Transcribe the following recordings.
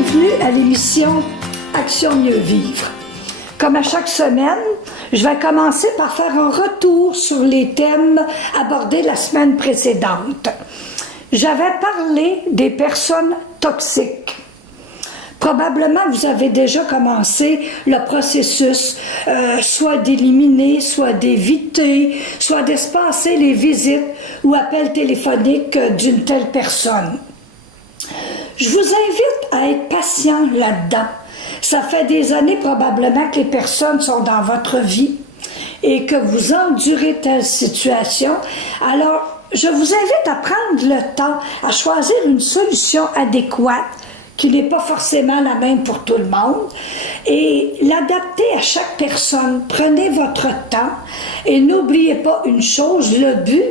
Bienvenue à l'émission Action Mieux Vivre. Comme à chaque semaine, je vais commencer par faire un retour sur les thèmes abordés la semaine précédente. J'avais parlé des personnes toxiques. Probablement, vous avez déjà commencé le processus, soit d'éliminer, soit d'éviter, soit d'espacer les visites ou appels téléphoniques d'une telle personne. Je vous invite à être patient là-dedans. Ça fait des années probablement que les personnes sont dans votre vie et que vous endurez telle situation. Alors, je vous invite à prendre le temps, à choisir une solution adéquate qui n'est pas forcément la même pour tout le monde, et l'adapter à chaque personne. Prenez votre temps et n'oubliez pas une chose, le but,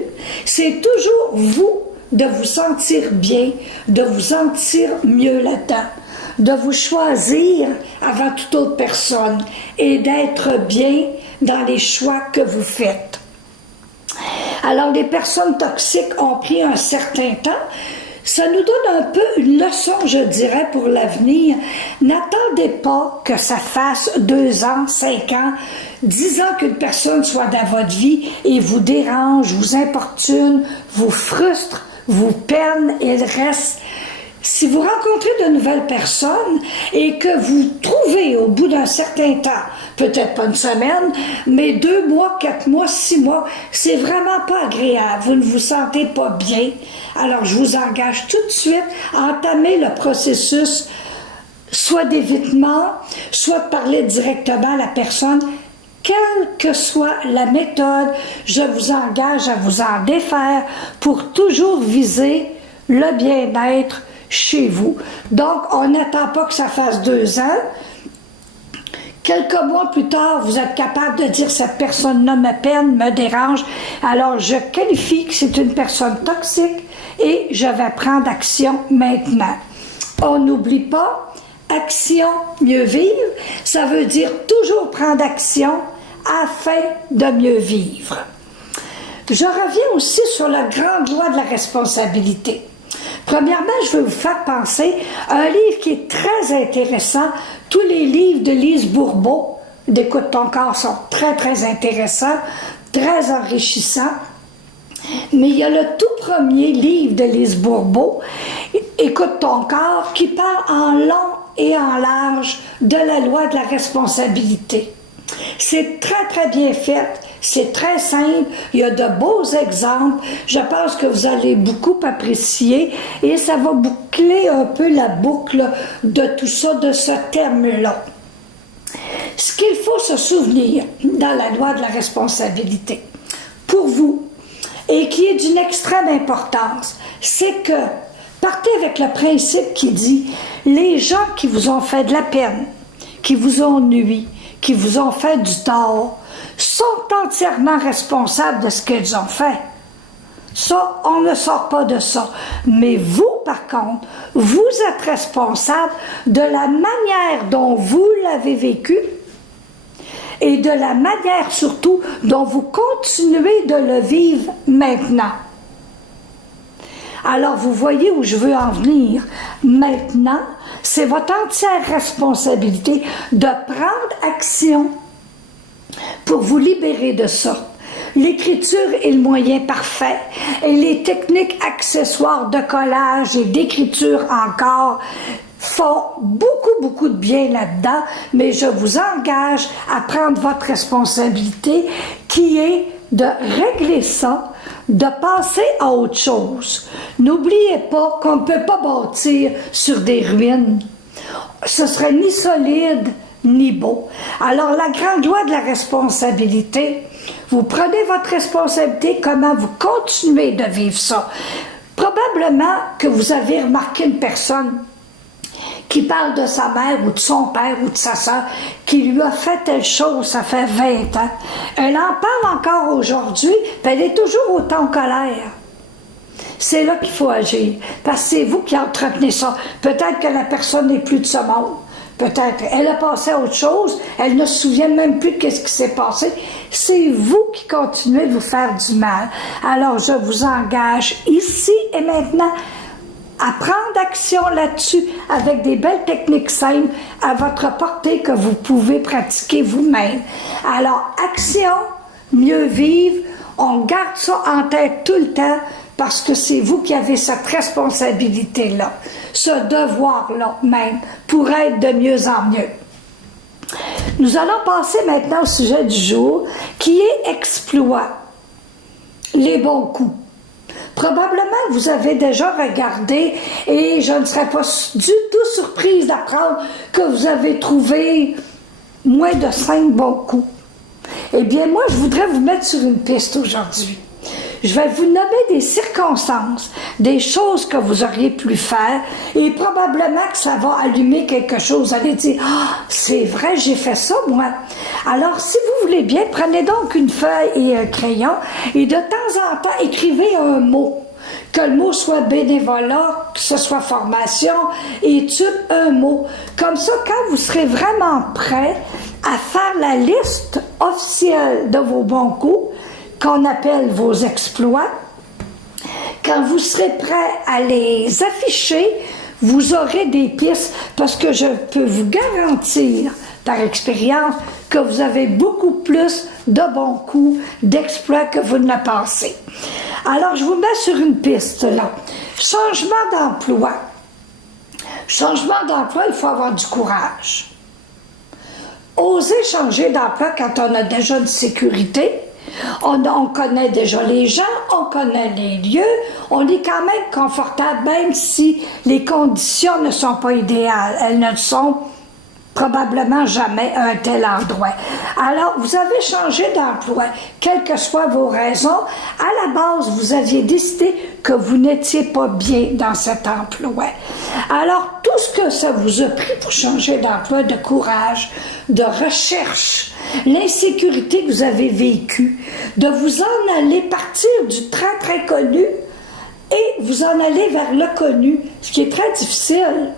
c'est toujours vous de vous sentir bien, de vous sentir mieux là-dedans, de vous choisir avant toute autre personne et d'être bien dans les choix que vous faites. Alors, les personnes toxiques ont pris un certain temps. Ça nous donne un peu une leçon, je dirais, pour l'avenir. N'attendez pas que ça fasse 2 ans, 5 ans, 10 ans qu'une personne soit dans votre vie et vous dérange, vous importune, vous frustre, vous peine et le reste. Si vous rencontrez de nouvelles personnes et que vous trouvez au bout d'un certain temps, peut-être pas une semaine, mais 2 mois, 4 mois, 6 mois, c'est vraiment pas agréable, vous ne vous sentez pas bien, alors je vous engage tout de suite à entamer le processus, soit d'évitement, soit de parler directement à la personne. Quelle que soit la méthode, je vous engage à vous en défaire pour toujours viser le bien-être chez vous. Donc, on n'attend pas que ça fasse 2 ans. Quelques mois plus tard, vous êtes capable de dire « cette personne-là me peine, me dérange ». Alors, je qualifie que c'est une personne toxique et je vais prendre action maintenant. On n'oublie pas, action, mieux vivre, ça veut dire toujours prendre action afin de mieux vivre. Je reviens aussi sur la grande loi de la responsabilité. Premièrement, je veux vous faire penser à un livre qui est très intéressant. Tous les livres de Lise Bourbeau, d'Écoute ton corps, sont très, très intéressants, très enrichissants. Mais il y a le tout premier livre de Lise Bourbeau, Écoute ton corps, qui parle en long et en large de la loi de la responsabilité. C'est très, très bien fait. C'est très simple, il y a de beaux exemples, je pense que vous allez beaucoup apprécier et ça va boucler un peu la boucle de tout ça, de ce thème-là. Ce qu'il faut se souvenir dans la loi de la responsabilité, pour vous, et qui est d'une extrême importance, c'est que partez avec le principe qui dit « les gens qui vous ont fait de la peine, qui vous ont nui, qui vous ont fait du tort, sont entièrement responsables de ce qu'ils ont fait. » Ça, on ne sort pas de ça. Mais vous, par contre, vous êtes responsable de la manière dont vous l'avez vécu et de la manière surtout dont vous continuez de le vivre maintenant. Alors, vous voyez où je veux en venir. Maintenant, c'est votre entière responsabilité de prendre action pour vous libérer de ça. L'écriture est le moyen parfait et les techniques accessoires de collage et d'écriture encore font beaucoup de bien là-dedans, mais je vous engage à prendre votre responsabilité qui est de régler ça, de passer à autre chose. N'oubliez pas qu'on ne peut pas bâtir sur des ruines. Ce serait ni solide, ni beau. Alors, la grande loi de la responsabilité, vous prenez votre responsabilité, comment vous continuez de vivre ça. Probablement que vous avez remarqué une personne qui parle de sa mère ou de son père ou de sa sœur, qui lui a fait telle chose, ça fait 20 ans. Elle en parle encore aujourd'hui, puis elle est toujours autant en colère. C'est là qu'il faut agir, parce que c'est vous qui entretenez ça. Peut-être que la personne n'est plus de ce monde. Peut-être. Elle a passé à autre chose. Elle ne se souvient même plus de ce qui s'est passé. C'est vous qui continuez de vous faire du mal. Alors, je vous engage ici et maintenant, à prendre action là-dessus avec des belles techniques simples à votre portée que vous pouvez pratiquer vous-même. Alors, action, mieux vivre, on garde ça en tête tout le temps parce que c'est vous qui avez cette responsabilité-là, ce devoir-là même, pour être de mieux en mieux. Nous allons passer maintenant au sujet du jour, qui est exploit, les bons coups. Probablement que vous avez déjà regardé et je ne serais pas du tout surprise d'apprendre que vous avez trouvé moins de 5 bons coups. Eh bien, moi, je voudrais vous mettre sur une piste aujourd'hui. Je vais vous nommer des circonstances, des choses que vous auriez pu faire et probablement que ça va allumer quelque chose. Vous allez dire, « Ah, c'est vrai, j'ai fait ça, moi. » Alors, si vous voulez bien, prenez donc une feuille et un crayon et de temps en temps, écrivez un mot. Que le mot soit bénévolat, que ce soit formation, étude, un mot. Comme ça, quand vous serez vraiment prêt à faire la liste officielle de vos bons coups, qu'on appelle vos exploits, quand vous serez prêt à les afficher, vous aurez des pistes parce que je peux vous garantir par expérience que vous avez beaucoup plus de bons coups, d'exploits que vous ne le pensez. Alors, je vous mets sur une piste là. Changement d'emploi. Changement d'emploi, il faut avoir du courage. Oser changer d'emploi quand on a déjà une sécurité. On connaît déjà les gens, on connaît les lieux, on est quand même confortable, même si les conditions ne sont pas idéales. Elles ne sont probablement jamais à un tel endroit. Alors, vous avez changé d'emploi, quelles que soient vos raisons. À la base, vous aviez décidé que vous n'étiez pas bien dans cet emploi. Alors, tout ce que ça vous a pris pour changer d'emploi, de courage, de recherche, l'insécurité que vous avez vécue, de vous en aller partir du très, très connu et vous en aller vers le connu, ce qui est très difficile.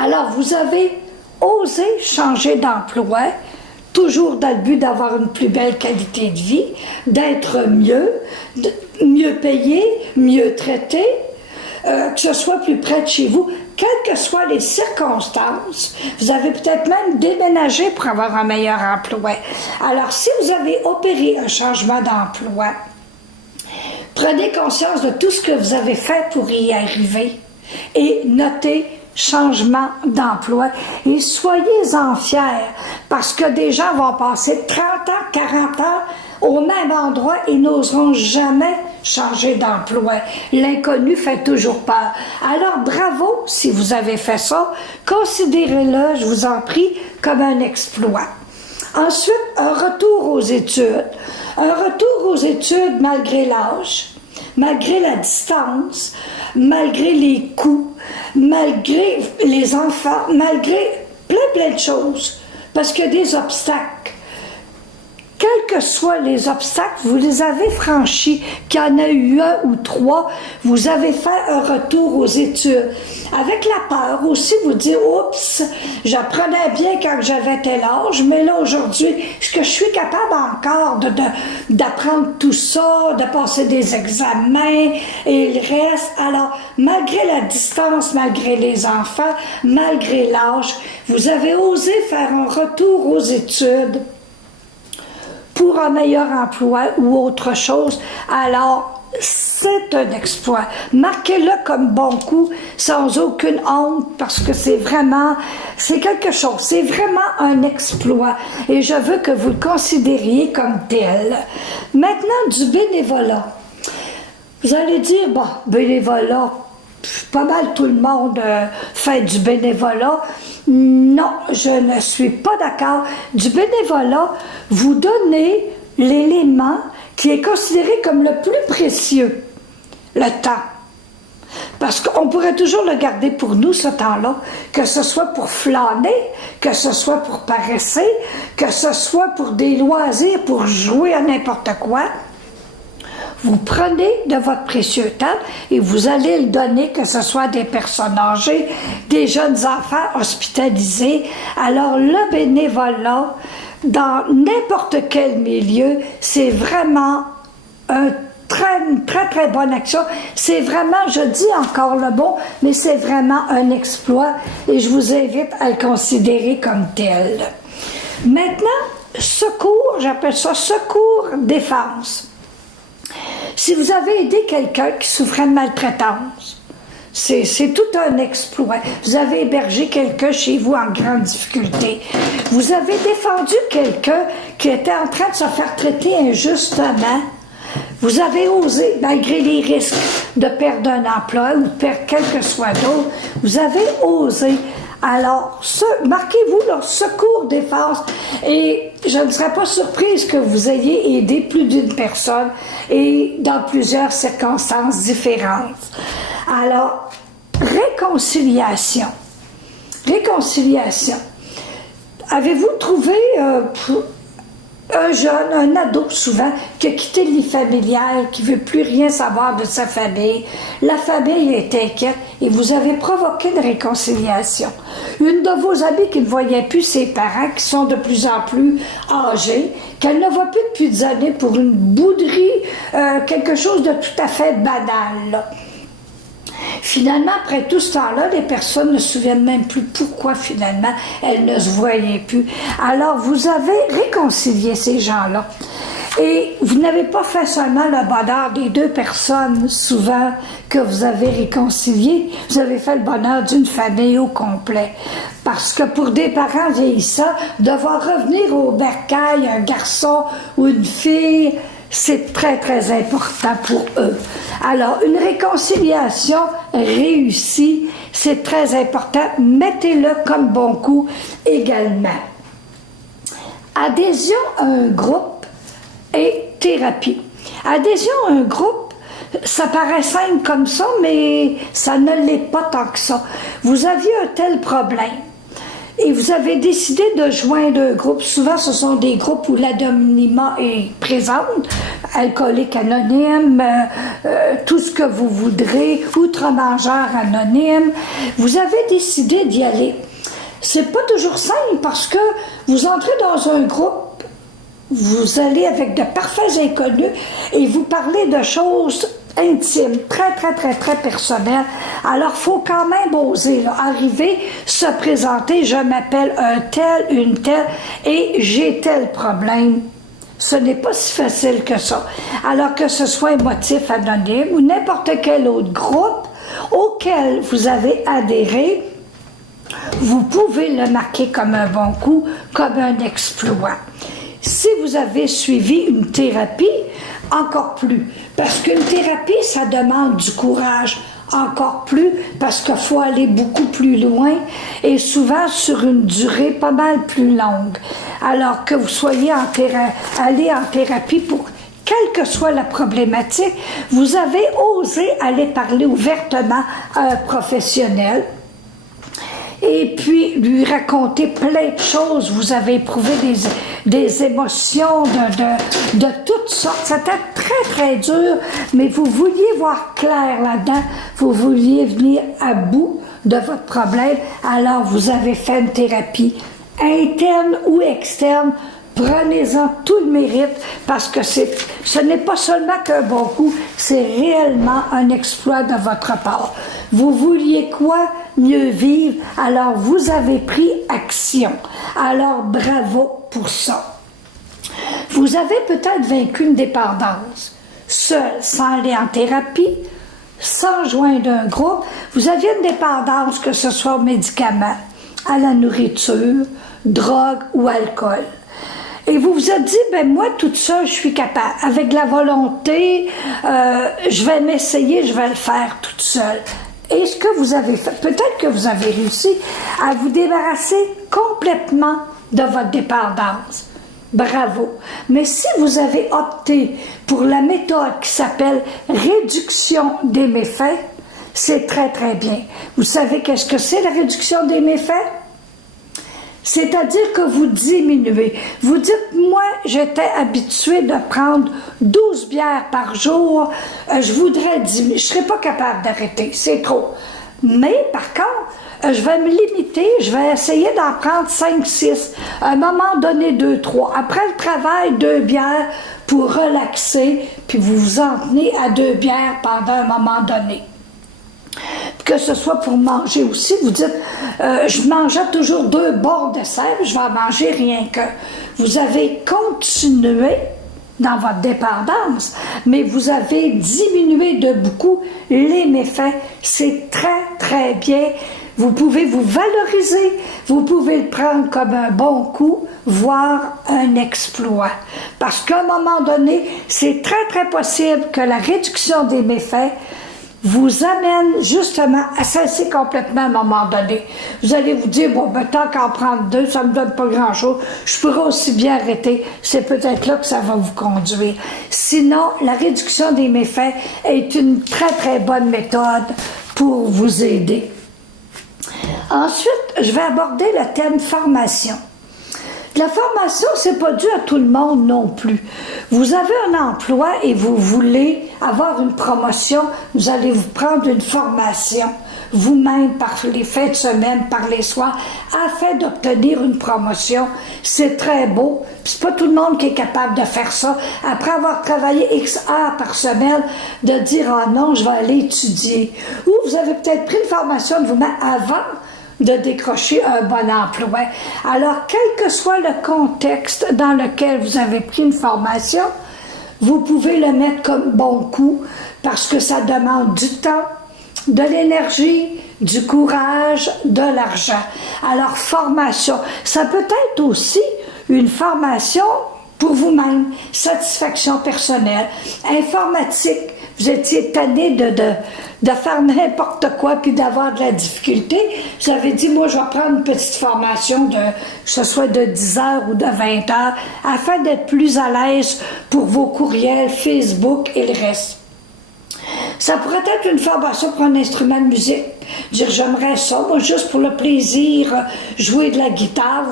Alors, vous avez osé changer d'emploi, toujours dans le but d'avoir une plus belle qualité de vie, d'être mieux payé, mieux traité, que ce soit plus près de chez vous, quelles que soient les circonstances. Vous avez peut-être même déménagé pour avoir un meilleur emploi. Alors, si vous avez opéré un changement d'emploi, prenez conscience de tout ce que vous avez fait pour y arriver et notez changement d'emploi et soyez-en fiers parce que des gens vont passer 30 ans, 40 ans au même endroit et n'oseront jamais changer d'emploi. L'inconnu fait toujours peur. Alors bravo si vous avez fait ça, considérez-le, je vous en prie, comme un exploit. Ensuite, un retour aux études. Un retour aux études malgré l'âge, malgré la distance, malgré les coûts, malgré les enfants, malgré plein de choses, parce qu'il y a des obstacles. Quels que soient les obstacles, vous les avez franchis, qu'il y en a eu 1 ou 3, vous avez fait un retour aux études. Avec la peur aussi, vous dites, oups, j'apprenais bien quand j'avais tel âge, mais là aujourd'hui, est-ce que je suis capable encore d'apprendre tout ça, de passer des examens et le reste? Alors, malgré la distance, malgré les enfants, malgré l'âge, vous avez osé faire un retour aux études pour un meilleur emploi ou autre chose, alors c'est un exploit. Marquez-le comme bon coup, sans aucune honte, parce que c'est quelque chose, c'est vraiment un exploit, et je veux que vous le considériez comme tel. Maintenant, du bénévolat. Vous allez dire, bon, bénévolat, pas mal tout le monde fait du bénévolat. Non, je ne suis pas d'accord. Du bénévolat, vous donnez l'élément qui est considéré comme le plus précieux, le temps. Parce qu'on pourrait toujours le garder pour nous, ce temps-là, que ce soit pour flâner, que ce soit pour paresser, que ce soit pour des loisirs, pour jouer à n'importe quoi. Vous prenez de votre précieux temps et vous allez le donner, que ce soit des personnes âgées, des jeunes enfants hospitalisés. Alors, le bénévolat, dans n'importe quel milieu, c'est vraiment un une très, très bonne action. C'est vraiment, je dis encore le mot, mais c'est vraiment un exploit et je vous invite à le considérer comme tel. Maintenant, secours, j'appelle ça secours-défense. Si vous avez aidé quelqu'un qui souffrait de maltraitance, c'est tout un exploit. Vous avez hébergé quelqu'un chez vous en grande difficulté. Vous avez défendu quelqu'un qui était en train de se faire traiter injustement. Vous avez osé, malgré les risques de perdre un emploi ou de perdre quelque soit d'autre, vous avez osé. Alors, marquez-vous le secours-défense et je ne serais pas surprise que vous ayez aidé plus d'une personne et dans plusieurs circonstances différentes. Alors, réconciliation. Réconciliation. Avez-vous trouvé un jeune, un ado souvent, qui a quitté le lit familial, qui ne veut plus rien savoir de sa famille? La famille est inquiète et vous avez provoqué une réconciliation. Une de vos amies qui ne voyait plus ses parents, qui sont de plus en plus âgés, qu'elle ne voit plus depuis des années pour une bouderie, quelque chose de tout à fait banal, là. Finalement, après tout ce temps-là, les personnes ne se souviennent même plus pourquoi, finalement, elles ne se voyaient plus. Alors, vous avez réconcilié ces gens-là. Et vous n'avez pas fait seulement le bonheur des deux personnes, souvent, que vous avez réconciliées. Vous avez fait le bonheur d'une famille au complet. Parce que pour des parents vieillissants, devoir revenir au bercail, un garçon ou une fille, c'est très, très important pour eux. Alors, une réconciliation réussie, c'est très important. Mettez-le comme bon coup également. Adhésion à un groupe et thérapie. Adhésion à un groupe, ça paraît simple comme ça, mais ça ne l'est pas tant que ça. Vous aviez un tel problème. Et vous avez décidé de joindre un groupe. Souvent, ce sont des groupes où l'anonymat est présent. Alcoolique anonyme, tout ce que vous voudrez, outre-mangeur anonyme. Vous avez décidé d'y aller. C'est pas toujours simple parce que vous entrez dans un groupe, vous allez avec de parfaits inconnus et vous parlez de choses intime, très, très, très, très personnel. Alors, il faut quand même oser là, arriver, se présenter. Je m'appelle un tel, une telle, et j'ai tel problème. Ce n'est pas si facile que ça. Alors que ce soit un motif anonyme ou n'importe quel autre groupe auquel vous avez adhéré, vous pouvez le marquer comme un bon coup, comme un exploit. Si vous avez suivi une thérapie, encore plus. Parce qu'une thérapie, ça demande du courage. Encore plus, parce qu'il faut aller beaucoup plus loin et souvent sur une durée pas mal plus longue. Alors que vous soyez allé en thérapie pour quelle que soit la problématique, vous avez osé aller parler ouvertement à un professionnel. Et puis, lui raconter plein de choses. Vous avez éprouvé des émotions de toutes sortes. C'était très, très dur, mais vous vouliez voir clair là-dedans. Vous vouliez venir à bout de votre problème. Alors, vous avez fait une thérapie interne ou externe. Prenez-en tout le mérite parce que ce n'est pas seulement qu'un bon coup, c'est réellement un exploit de votre part. Vous vouliez quoi? Mieux vivre, alors vous avez pris action. Alors bravo pour ça. Vous avez peut-être vaincu une dépendance, seul, sans aller en thérapie, sans joindre un groupe. Vous aviez une dépendance, que ce soit aux médicaments, à la nourriture, drogue ou alcool. Et vous vous êtes dit, ben moi, toute seule, je suis capable. Avec la volonté, je vais m'essayer, je vais le faire toute seule. Et ce que vous avez fait, peut-être que vous avez réussi à vous débarrasser complètement de votre dépendance. Bravo. Mais si vous avez opté pour la méthode qui s'appelle réduction des méfaits, c'est très, très bien. Vous savez qu'est-ce que c'est la réduction des méfaits? C'est-à-dire que vous diminuez. Vous dites, moi, j'étais habituée de prendre 12 bières par jour, je voudrais diminuer. Je ne serais pas capable d'arrêter, c'est trop. Mais, par contre, je vais me limiter, je vais essayer d'en prendre 5, 6, à un moment donné 2, 3. Après le travail, 2 bières pour relaxer, puis vous vous en tenez à 2 bières pendant un moment donné. Que ce soit pour manger aussi, vous dites, je mangeais toujours 2 bords de sève, je vais en manger rien que. Vous avez continué dans votre dépendance, mais vous avez diminué de beaucoup les méfaits. C'est très, très bien. Vous pouvez vous valoriser, vous pouvez le prendre comme un bon coup, voire un exploit. Parce qu'à un moment donné, c'est très, très possible que la réduction des méfaits vous amène justement à cesser complètement à un moment donné. Vous allez vous dire, bon, ben, tant qu'en prendre 2, ça ne me donne pas grand-chose, je pourrais aussi bien arrêter. C'est peut-être là que ça va vous conduire. Sinon, la réduction des méfaits est une très, très bonne méthode pour vous aider. Ensuite, je vais aborder le thème formation. La formation, c'est pas dû à tout le monde non plus. Vous avez un emploi et vous voulez avoir une promotion, vous allez vous prendre une formation vous-même par les fins de semaine, par les soirs, afin d'obtenir une promotion. C'est très beau. C'est pas tout le monde qui est capable de faire ça. Après avoir travaillé X heures par semaine, de dire « Ah non, je vais aller étudier ». Ou vous avez peut-être pris une formation de vous-même avant de décrocher un bon emploi. Alors, quel que soit le contexte dans lequel vous avez pris une formation, vous pouvez le mettre comme bon coup parce que ça demande du temps, de l'énergie, du courage, de l'argent. Alors, formation, ça peut être aussi une formation pour vous-même, satisfaction personnelle, informatique. Vous étiez tanné de faire n'importe quoi puis d'avoir de la difficulté. Vous avez dit, moi, je vais prendre une petite formation, que ce soit de 10 heures ou de 20 heures, afin d'être plus à l'aise pour vos courriels, Facebook et le reste. Ça pourrait être une formation pour un instrument de musique. Dire, j'aimerais ça, moi, juste pour le plaisir, jouer de la guitare,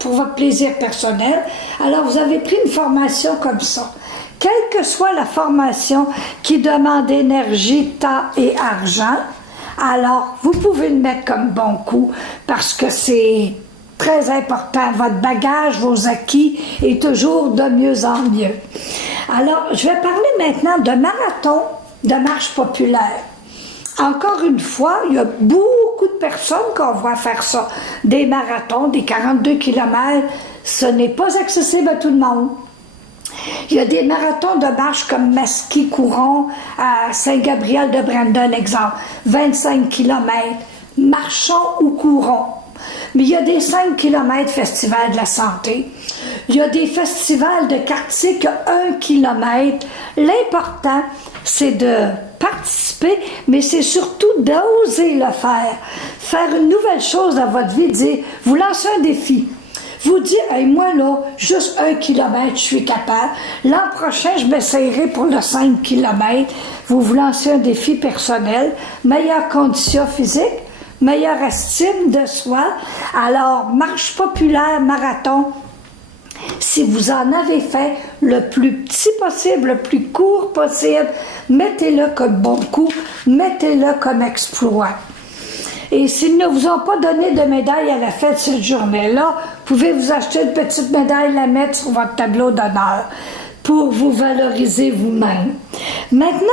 pour votre plaisir personnel. Alors, vous avez pris une formation comme ça. Quelle que soit la formation qui demande énergie, temps et argent, alors vous pouvez le mettre comme bon coup parce que c'est très important. Votre bagage, vos acquis est toujours de mieux en mieux. Alors, je vais parler maintenant de marathon, de marche populaire. Encore une fois, il y a beaucoup de personnes qu'on voit faire ça. Des marathons, des 42 km, ce n'est pas accessible à tout le monde. Il y a des marathons de marche comme Masquis-Couron à Saint-Gabriel-de-Brandon, exemple, 25 km, marchons ou courons. Mais il y a des 5 km Festival de la santé. Il y a des festivals de quartier qui ont 1 km. L'important, c'est de participer, mais c'est surtout d'oser le faire. Faire une nouvelle chose dans votre vie, dire, vous lancez un défi. Vous dites, hey, moi là, juste 1 km, je suis capable. L'an prochain, je m'essayerai pour le 5 km. Vous vous lancez un défi personnel, meilleure condition physique, meilleure estime de soi. Alors, marche populaire, marathon, si vous en avez fait le plus petit possible, le plus court possible, mettez-le comme bon coup, mettez-le comme exploit. Et s'ils ne vous ont pas donné de médaille à la fête cette journée-là, vous pouvez vous acheter une petite médaille, la mettre sur votre tableau d'honneur pour vous valoriser vous-même. Maintenant,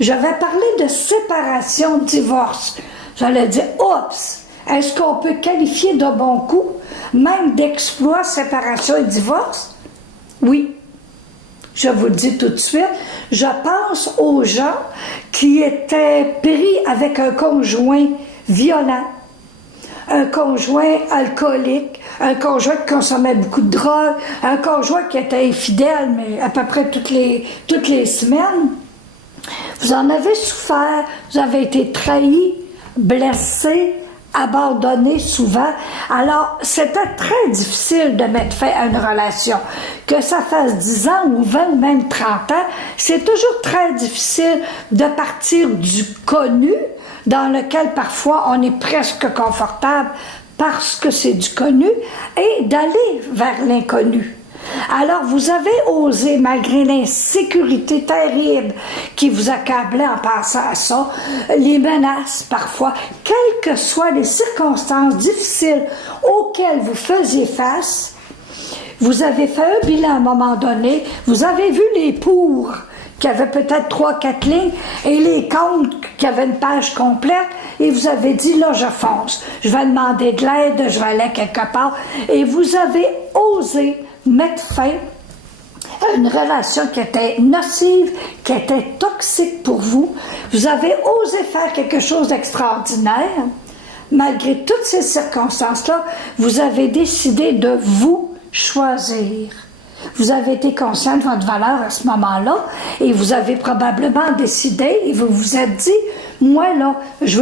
je vais parler de séparation, divorce. J'allais dire, oups, est-ce qu'on peut qualifier de bon coup, même d'exploit, séparation et divorce? Oui. Je vous le dis tout de suite, je pense aux gens qui étaient pris avec un conjoint violent, un conjoint alcoolique, un conjoint qui consommait beaucoup de drogue, un conjoint qui était infidèle, mais à peu près toutes les semaines. Vous en avez souffert, vous avez été trahi, blessé, abandonné souvent. Alors, c'était très difficile de mettre fin à une relation. Que ça fasse 10 ans ou 20 ou même 30 ans, c'est toujours très difficile de partir du connu, dans lequel parfois on est presque confortable parce que c'est du connu, et d'aller vers l'inconnu. Alors, vous avez osé, malgré l'insécurité terrible qui vous accablait en pensant à ça, les menaces parfois, quelles que soient les circonstances difficiles auxquelles vous faisiez face, vous avez fait un bilan à un moment donné, vous avez vu les pour qui avaient peut-être 3-4 lignes et les contre qui avaient une page complète et vous avez dit, là, je fonce, je vais demander de l'aide, je vais aller quelque part et vous avez osé mettre fin à une relation qui était nocive, qui était toxique pour vous. Vous avez osé faire quelque chose d'extraordinaire. Malgré toutes ces circonstances-là, vous avez décidé de vous choisir. Vous avez été conscient de votre valeur à ce moment-là et vous avez probablement décidé et vous vous êtes dit, moi là, je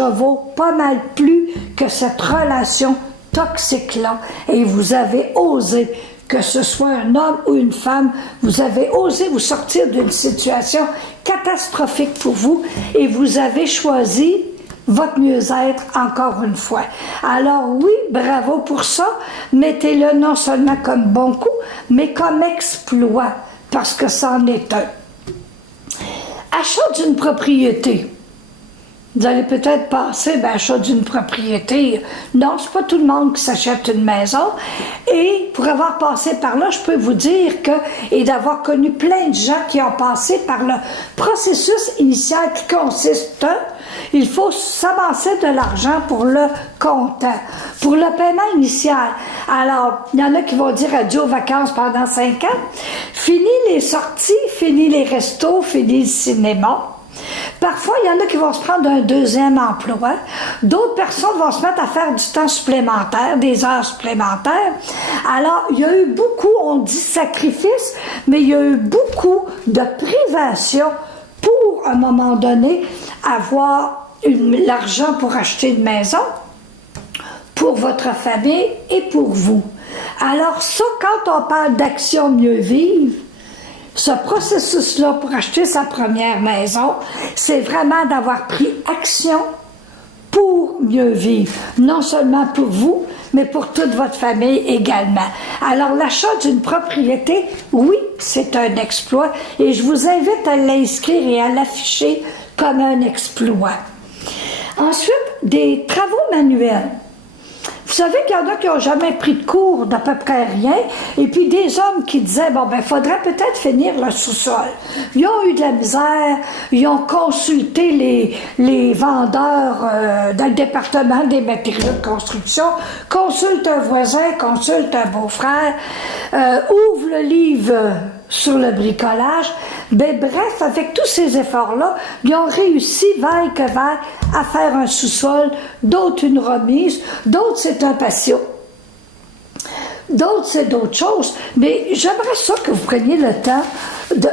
vaux pas mal plus que cette relation toxique-là. Et vous avez osé, que ce soit un homme ou une femme, vous avez osé vous sortir d'une situation catastrophique pour vous et vous avez choisi votre mieux-être encore une fois. Alors oui, bravo pour ça. Mettez-le non seulement comme bon coup, mais comme exploit, parce que c'en est un. Achat d'une propriété. Vous allez peut-être penser, achat d'une propriété. Non, c'est pas tout le monde qui s'achète une maison. Et pour avoir passé par là, je peux vous dire que, et d'avoir connu plein de gens qui ont passé par le processus initial qui consiste, il faut s'avancer de l'argent pour le comptant, pour le paiement initial. Alors, il y en a qui vont dire adieu aux vacances pendant 5 ans. Fini les sorties, fini les restos, fini le cinéma. Parfois, il y en a qui vont se prendre un deuxième emploi. D'autres personnes vont se mettre à faire du temps supplémentaire, des heures supplémentaires. Alors, il y a eu beaucoup, on dit sacrifice, mais il y a eu beaucoup de privation pour, à un moment donné, avoir l'argent pour acheter une maison, pour votre famille et pour vous. Alors ça, quand on parle d'action mieux vivre, ce processus-là pour acheter sa première maison, c'est vraiment d'avoir pris action pour mieux vivre. Non seulement pour vous, mais pour toute votre famille également. Alors, l'achat d'une propriété, oui, c'est un exploit et je vous invite à l'inscrire et à l'afficher comme un exploit. Ensuite, des travaux manuels. Vous savez qu'il y en a qui n'ont jamais pris de cours d'à peu près rien, et puis des hommes qui disaient, faudrait peut-être finir le sous-sol. Ils ont eu de la misère, ils ont consulté les vendeurs dans le département des matériaux de construction, consulte un voisin, consulte un beau-frère, ouvre le livre sur le bricolage. Bref, avec tous ces efforts-là, ils ont réussi, vaille que vaille, à faire un sous-sol, d'autres une remise, d'autres c'est un patio, d'autres c'est d'autres choses. Mais j'aimerais ça que vous preniez le temps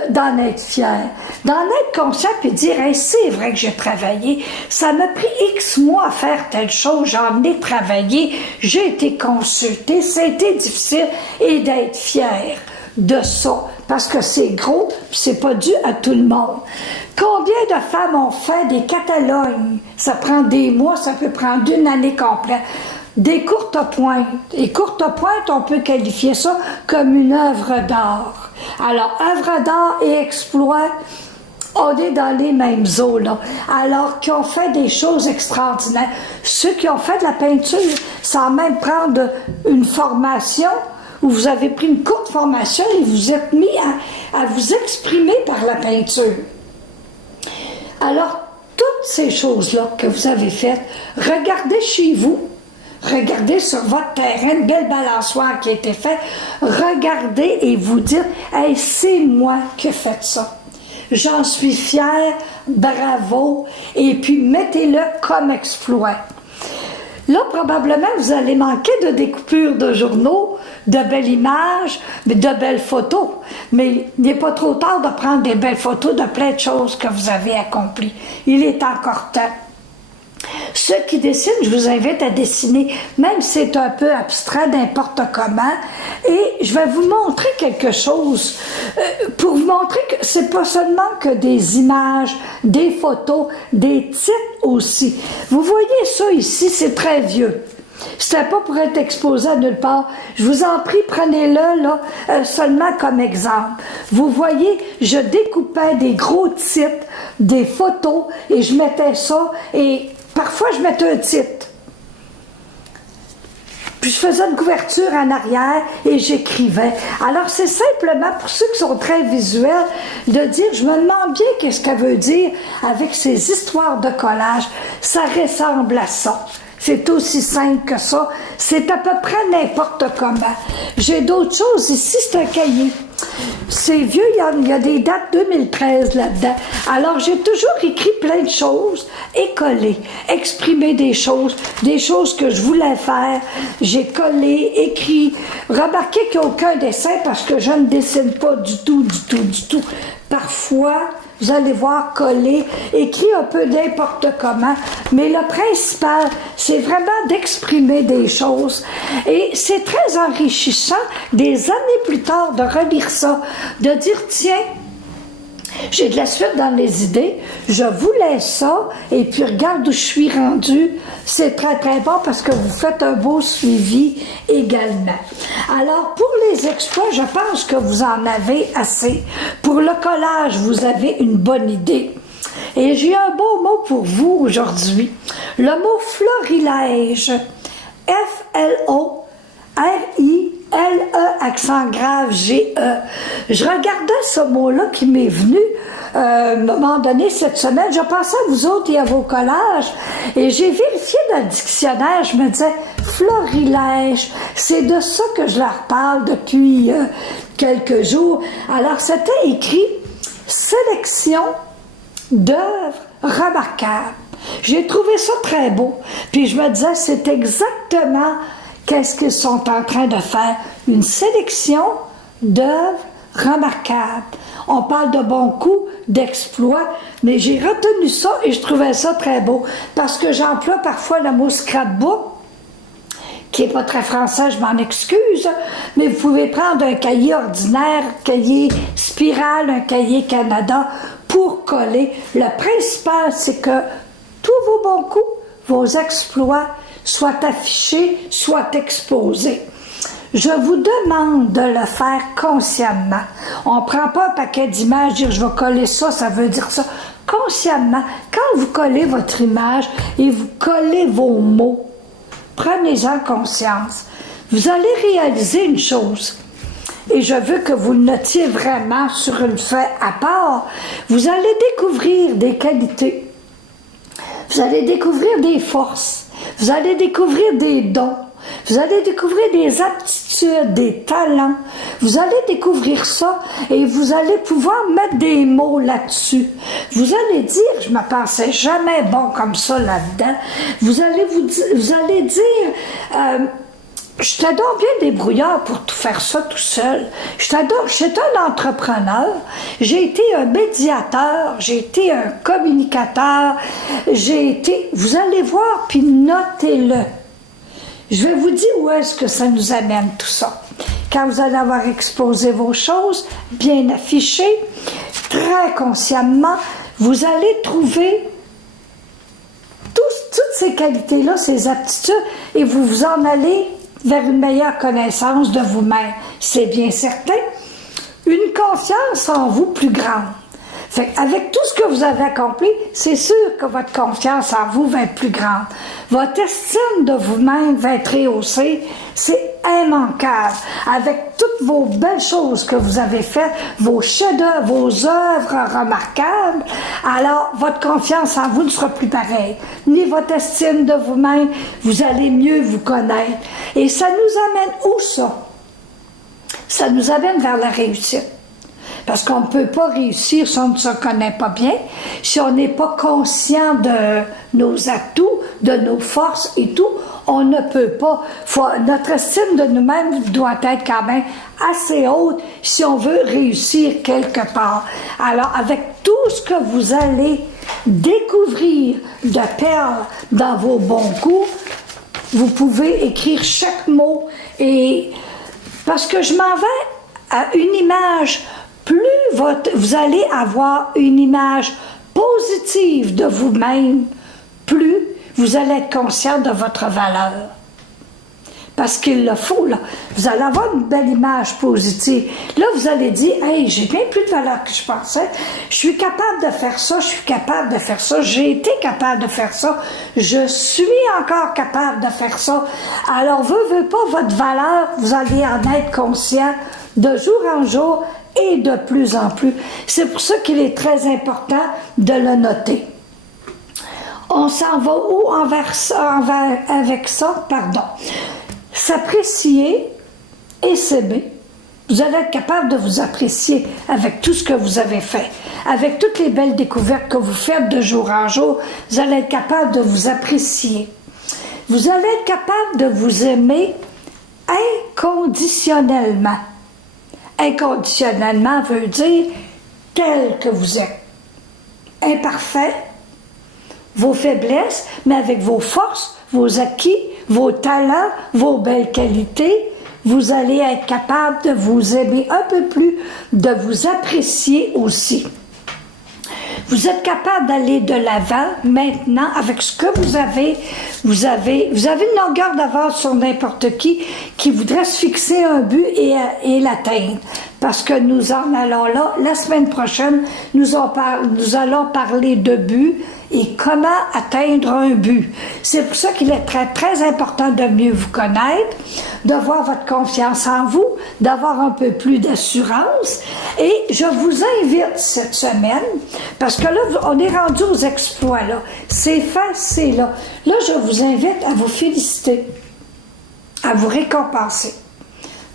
d'en être fier, d'en être conscient et dire, hey, c'est vrai que j'ai travaillé, ça m'a pris X mois à faire telle chose, j'en ai travaillé, j'ai été consulté, ça a été difficile, et d'être fier de ça, parce que c'est gros, puis c'est pas dû à tout le monde. Combien de femmes ont fait des catalogues? Ça prend des mois, ça peut prendre une année complète. Des courtes pointes. Et courtes pointes, on peut qualifier ça comme une œuvre d'art. Alors, œuvre d'art et exploit, on est dans les mêmes eaux, là. Alors, qui ont fait des choses extraordinaires. Ceux qui ont fait de la peinture, sans même prendre une formation, où vous avez pris une courte formation et vous êtes mis à vous exprimer par la peinture. Alors, toutes ces choses-là que vous avez faites, regardez chez vous, regardez sur votre terrain, une belle balançoire qui a été faite, regardez et vous dites, hey, c'est moi qui ai fait ça. J'en suis fière, bravo, et puis mettez-le comme exploit. Là, probablement, vous allez manquer de découpures de journaux, de belles images, de belles photos. Mais il n'est pas trop tard de prendre des belles photos de plein de choses que vous avez accomplies. Il est encore temps. Ceux qui dessinent, je vous invite à dessiner, même si c'est un peu abstrait, n'importe comment. Et je vais vous montrer quelque chose pour vous montrer que c'est pas seulement que des images, des photos, des titres aussi. Vous voyez ça ici, c'est très vieux. C'était pas pour être exposé à nulle part. Je vous en prie, prenez-le là, seulement comme exemple. Vous voyez, je découpais des gros titres, des photos, et je mettais ça, et parfois je mettais un titre. Puis je faisais une couverture en arrière et j'écrivais. Alors c'est simplement pour ceux qui sont très visuels de dire, je me demande bien qu'est-ce qu'elle veut dire avec ces histoires de collage. Ça ressemble à ça. C'est aussi simple que ça. C'est à peu près n'importe comment. J'ai d'autres choses ici, c'est un cahier. C'est vieux, il y a des dates 2013 là-dedans. Alors, j'ai toujours écrit plein de choses et collé, exprimé des choses que je voulais faire. J'ai collé, écrit. Remarquez qu'il n'y a aucun dessin parce que je ne dessine pas du tout. Parfois, vous allez voir coller, écrit un peu n'importe comment, mais le principal, c'est vraiment d'exprimer des choses. Et c'est très enrichissant, des années plus tard, de relire ça, de dire, tiens, j'ai de la suite dans les idées, je voulais ça, et puis regarde où je suis rendue. C'est très, très bon parce que vous faites un beau suivi également. Alors, pour les exploits, je pense que vous en avez assez. Pour le collage, vous avez une bonne idée. Et j'ai un beau mot pour vous aujourd'hui. Le mot florilège. F-L-O-R-I-L-E, accent grave, G-E. Je regardais ce mot-là qui m'est venu à un moment donné cette semaine. Je pensais à vous autres et à vos collages. Et j'ai vérifié dans le dictionnaire. Je me disais, florilège, c'est de ça que je leur parle depuis quelques jours. Alors, c'était écrit « Sélection d'œuvres remarquables ». J'ai trouvé ça très beau. Puis je me disais, c'est exactement qu'est-ce qu'ils sont en train de faire. Une sélection d'œuvres remarquables. On parle de bons coups, d'exploits, mais j'ai retenu ça et je trouvais ça très beau. Parce que j'emploie parfois le mot scrapbook, qui n'est pas très français, je m'en excuse, mais vous pouvez prendre un cahier ordinaire, un cahier Spirale, un cahier Canada, pour coller. Le principal, c'est que tous vos bons coups, vos exploits, soient affichés, soient exposés. Je vous demande de le faire consciemment. On ne prend pas un paquet d'images, dire je vais coller ça, ça veut dire ça. Consciemment, quand vous collez votre image et vous collez vos mots, prenez-en conscience. Vous allez réaliser une chose. Et je veux que vous le notiez vraiment sur une feuille à part. Vous allez découvrir des qualités. Vous allez découvrir des forces. Vous allez découvrir des dons. Vous allez découvrir des aptitudes, des talents. Vous allez découvrir ça et vous allez pouvoir mettre des mots là-dessus. Vous allez dire, je ne me pensais jamais bon comme ça là-dedans. Vous allez dire, je t'adore bien débrouillard pour tout faire ça tout seul. J'étais un entrepreneur, j'ai été un médiateur, j'ai été un communicateur, vous allez voir, puis notez-le. Je vais vous dire où est-ce que ça nous amène tout ça. Quand vous allez avoir exposé vos choses, bien affichées, très consciemment, vous allez trouver toutes ces qualités-là, ces aptitudes, et vous vous en allez vers une meilleure connaissance de vous-même. C'est bien certain. Une confiance en vous plus grande. Fait avec tout ce que vous avez accompli, c'est sûr que votre confiance en vous va être plus grande. Votre estime de vous-même va être rehaussée. C'est immanquable. Avec toutes vos belles choses que vous avez faites, vos chefs-d'œuvre, vos œuvres remarquables, alors votre confiance en vous ne sera plus pareille. Ni votre estime de vous-même, vous allez mieux vous connaître. Et ça nous amène où ça? Ça nous amène vers la réussite. Parce qu'on ne peut pas réussir si on ne se connaît pas bien, si on n'est pas conscient de nos atouts, de nos forces et tout, on ne peut pas. Notre estime de nous-mêmes doit être quand même assez haute si on veut réussir quelque part. Alors, avec tout ce que vous allez découvrir de perles dans vos bons coups, vous pouvez écrire chaque mot. Et parce que je m'en vais à une image. Plus vous allez avoir une image positive de vous-même, plus vous allez être conscient de votre valeur. Parce qu'il le faut, là. Vous allez avoir une belle image positive. Là, vous allez dire, hey, j'ai bien plus de valeur que je pensais. Je suis capable de faire ça, je suis capable de faire ça, j'ai été capable de faire ça, je suis encore capable de faire ça. Alors, veux pas votre valeur, vous allez en être conscient de jour en jour et de plus en plus. C'est pour ça qu'il est très important de le noter. On s'en va où avec ça? Pardon. S'apprécier et s'aimer. Vous allez être capable de vous apprécier avec tout ce que vous avez fait. Avec toutes les belles découvertes que vous faites de jour en jour, vous allez être capable de vous apprécier. Vous allez être capable de vous aimer inconditionnellement. Inconditionnellement veut dire tel que vous êtes. Imparfait, vos faiblesses, mais avec vos forces, vos acquis, vos talents, vos belles qualités, vous allez être capable de vous aimer un peu plus, de vous apprécier aussi. Vous êtes capable d'aller de l'avant maintenant avec ce que vous avez. Vous avez une longueur d'avance sur n'importe qui voudrait se fixer un but et l'atteindre. Parce que nous en allons là. La semaine prochaine, nous allons parler de but et comment atteindre un but. C'est pour ça qu'il est très, très important de mieux vous connaître, d'avoir votre confiance en vous, d'avoir un peu plus d'assurance. Et je vous invite cette semaine, parce que là, on est rendu aux exploits, là. C'est facile, là. Là, je vous invite à vous féliciter, à vous récompenser.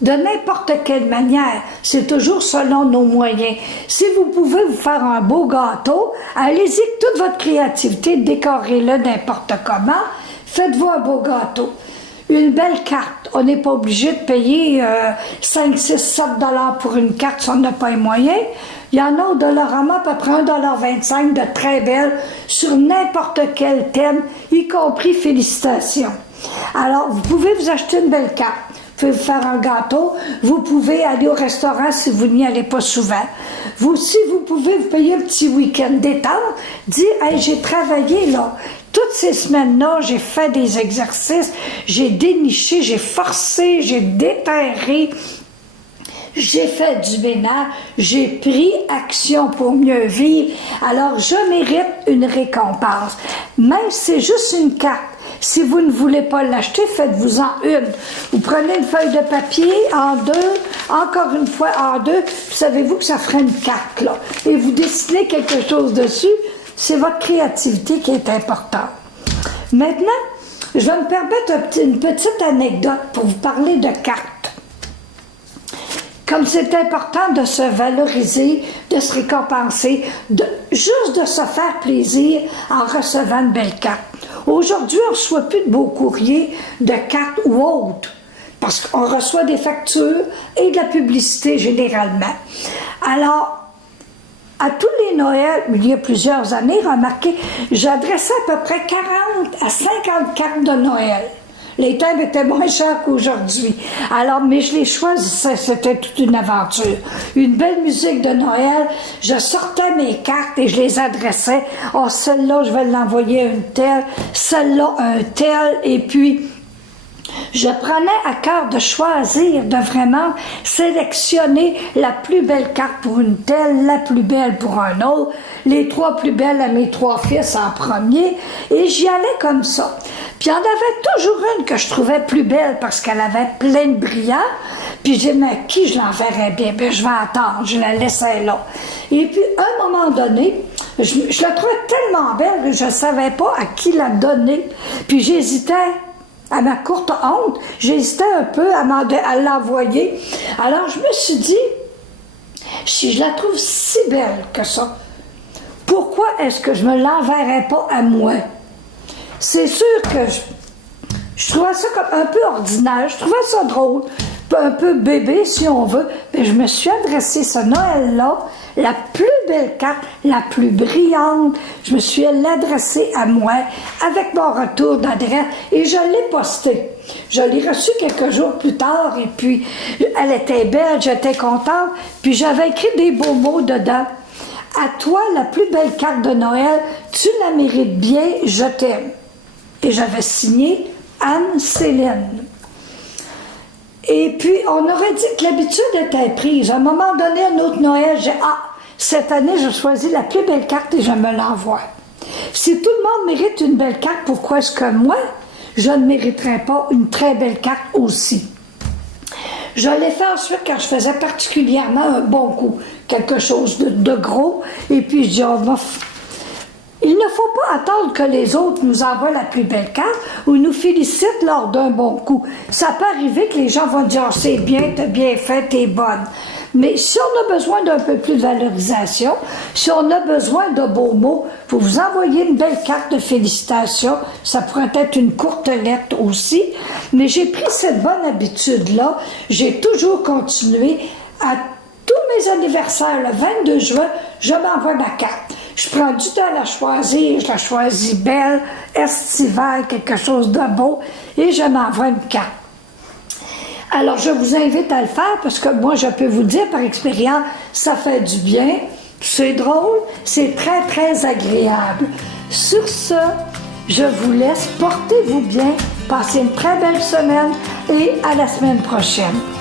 De n'importe quelle manière, c'est toujours selon nos moyens. Si vous pouvez vous faire un beau gâteau, allez-y avec toute votre créativité, décorez-le n'importe comment, faites-vous un beau gâteau. Une belle carte, on n'est pas obligé de payer 5, 6, 7 $ pour une carte si on n'a pas les moyens. Il y en a au Dollarama à peu près 1,25 $ de très belles sur n'importe quel thème, y compris félicitations. Alors, vous pouvez vous acheter une belle carte. Vous pouvez vous faire un gâteau. Vous pouvez aller au restaurant si vous n'y allez pas souvent. Vous aussi, vous pouvez vous payer un petit week-end détente. Dire, hey, j'ai travaillé là. Toutes ces semaines-là, j'ai fait des exercices, j'ai déniché, j'ai forcé, j'ai déterré. J'ai fait du ménage, j'ai pris action pour mieux vivre. Alors, je mérite une récompense. Même si c'est juste une carte. Si vous ne voulez pas l'acheter, faites-vous-en une. Vous prenez une feuille de papier en deux, encore une fois en deux, puis savez-vous que ça ferait une carte, là. Et vous dessinez quelque chose dessus, c'est votre créativité qui est importante. Maintenant, je vais me permettre une petite anecdote pour vous parler de cartes. Comme c'est important de se valoriser, de se récompenser, juste de se faire plaisir en recevant une belle carte. Aujourd'hui, on ne reçoit plus de beaux courriers, de cartes ou autres, parce qu'on reçoit des factures et de la publicité généralement. Alors, à tous les Noëls, il y a plusieurs années, remarquez, j'adressais à peu près 40 à 50 cartes de Noël. Les thèmes étaient moins chers qu'aujourd'hui. Alors, mais je les choisissais, c'était toute une aventure. Une belle musique de Noël, je sortais mes cartes et je les adressais. Oh, celle-là, je vais l'envoyer à une telle, celle-là, un tel, et puis je prenais à cœur de choisir, de vraiment sélectionner la plus belle carte pour une telle, la plus belle pour un autre, les 3 plus belles à mes 3 fils en premier, et j'y allais comme ça. Puis il y en avait toujours une que je trouvais plus belle parce qu'elle avait plein de brillants, puis j'ai dit, mais à qui je l'enverrais bien? Ben, je vais attendre, je la laissais là. Et puis, à un moment donné, je la trouvais tellement belle que je ne savais pas à qui la donner. Puis j'hésitais. À ma courte honte, j'hésitais un peu à l'envoyer. Alors, je me suis dit, si je la trouve si belle que ça, pourquoi est-ce que je ne me l'enverrais pas à moi? C'est sûr que je trouvais ça comme un peu ordinaire, je trouvais ça drôle, un peu bébé si on veut, mais je me suis adressée ce Noël-là, la plus belle carte, la plus brillante, je me suis l'adressée à moi avec mon retour d'adresse et je l'ai postée. Je l'ai reçue quelques jours plus tard et puis elle était belle, j'étais contente, puis j'avais écrit des beaux mots dedans. À toi, la plus belle carte de Noël, tu la mérites bien, je t'aime. Et j'avais signé Anne-Céline. Et puis, on aurait dit que l'habitude était prise. À un moment donné, un autre Noël, cette année, je choisis la plus belle carte et je me l'envoie. Si tout le monde mérite une belle carte, pourquoi est-ce que moi, je ne mériterais pas une très belle carte aussi? Je l'ai fait ensuite quand je faisais particulièrement un bon coup, quelque chose de gros, et puis je dis, il ne faut pas attendre que les autres nous envoient la plus belle carte ou nous félicitent lors d'un bon coup. Ça peut arriver que les gens vont dire, oh, c'est bien, t'as bien fait, t'es bonne. Mais si on a besoin d'un peu plus de valorisation, si on a besoin de beaux mots, pour vous envoyer une belle carte de félicitations, ça pourrait être une courte lettre aussi. Mais j'ai pris cette bonne habitude-là. J'ai toujours continué à tous mes anniversaires, le 22 juin, je m'envoie ma carte. Je prends du temps à la choisir, je la choisis belle, estivale, quelque chose de beau, et je m'envoie une carte. Alors, je vous invite à le faire parce que moi, je peux vous dire par expérience, ça fait du bien, c'est drôle, c'est très, très agréable. Sur ce, je vous laisse, portez-vous bien, passez une très belle semaine et à la semaine prochaine.